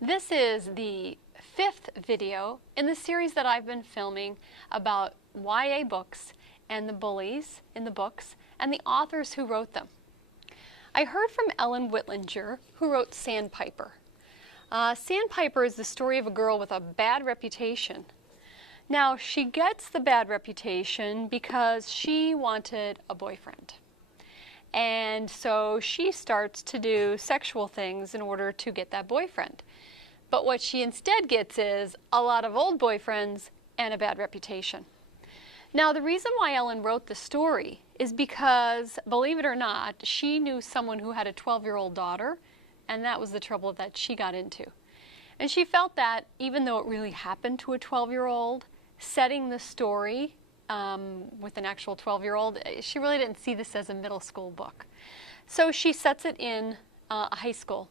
This is the 5th video in the series that I've been filming about YA books and the bullies in the books and the authors who wrote them. I heard from Ellen Wittlinger, who wrote Sandpiper. Sandpiper is the story of a girl with a bad reputation. Now, she gets the bad reputation because she wanted a boyfriend. And so she starts to do sexual things in order to get that boyfriend. But what she instead gets is a lot of old boyfriends and a bad reputation. Now, the reason why Ellen wrote the story is because, believe it or not, she knew someone who had a 12-year-old daughter, and that was the trouble that she got into. And she felt that, even though it really happened to a 12-year-old, setting the story with an actual 12-year-old, she really didn't see this as a middle school book. So she sets it in a high school.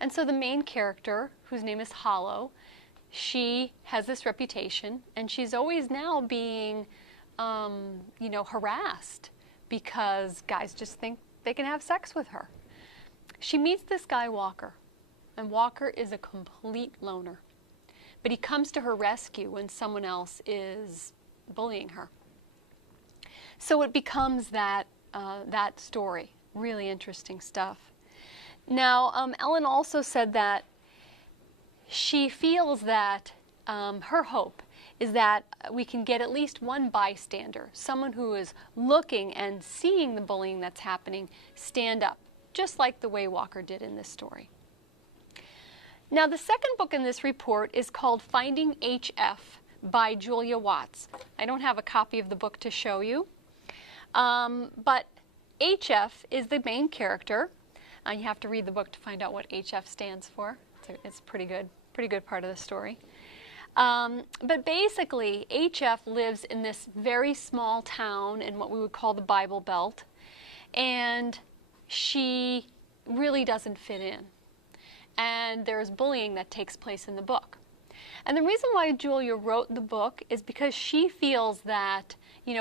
And so the main character, whose name is Hollow, she has this reputation, and she's always now being, harassed because guys just think they can have sex with her. She meets this guy, Walker, and Walker is a complete loner. But he comes to her rescue when someone else is bullying her. So it becomes that story. Really interesting stuff. Now, Ellen also said that she feels that her hope is that we can get at least one bystander, someone who is looking and seeing the bullying that's happening, stand up, just like the way Walker did in this story. Now, the second book in this report is called Finding HF by Julia Watts. I don't have a copy of the book to show you, but HF is the main character. You have to read the book to find out what HF stands for. It's pretty good part of the story. But basically, HF lives in this very small town in what we would call the Bible Belt, and she really doesn't fit in. And there's bullying that takes place in the book. And the reason why Julia wrote the book is because she feels that,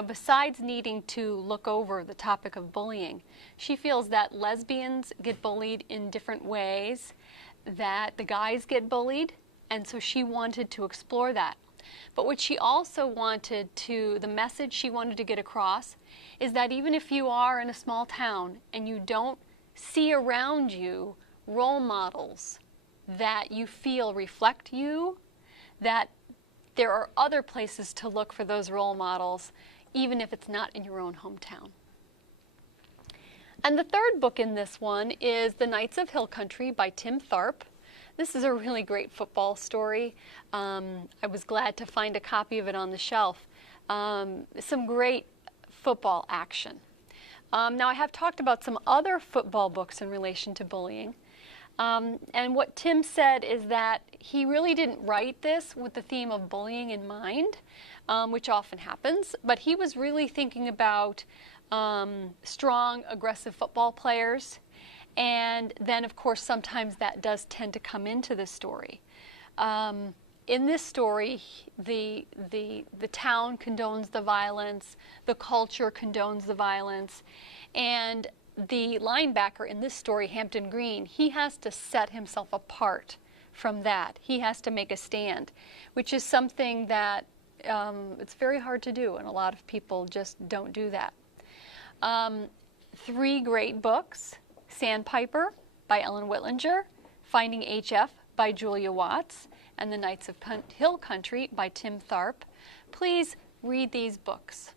besides needing to look over the topic of bullying, she feels that lesbians get bullied in different ways, that the guys get bullied, and so she wanted to explore that. But what she also the message she wanted to get across is that even if you are in a small town and you don't see around you role models that you feel reflect you, that there are other places to look for those role models, even if it's not in your own hometown. And the third book in this one is The Knights of Hill Country by Tim Tharp. This is a really great football story. I was glad to find a copy of it on the shelf. Some great football action. Now, I have talked about some other football books in relation to bullying. And what Tim said is that he really didn't write this with the theme of bullying in mind, which often happens, but he was really thinking about strong, aggressive football players. And then, of course, sometimes that does tend to come into the story. In this story, the town condones the violence, the culture condones the violence, and the linebacker in this story, Hampton Green, he has to set himself apart from that. He has to make a stand, which is something that it's very hard to do, and a lot of people just don't do that. 3 great books: Sandpiper by Ellen Wittlinger, Finding HF by Julia Watts, and The Knights of Hill Country by Tim Tharp. Please read these books.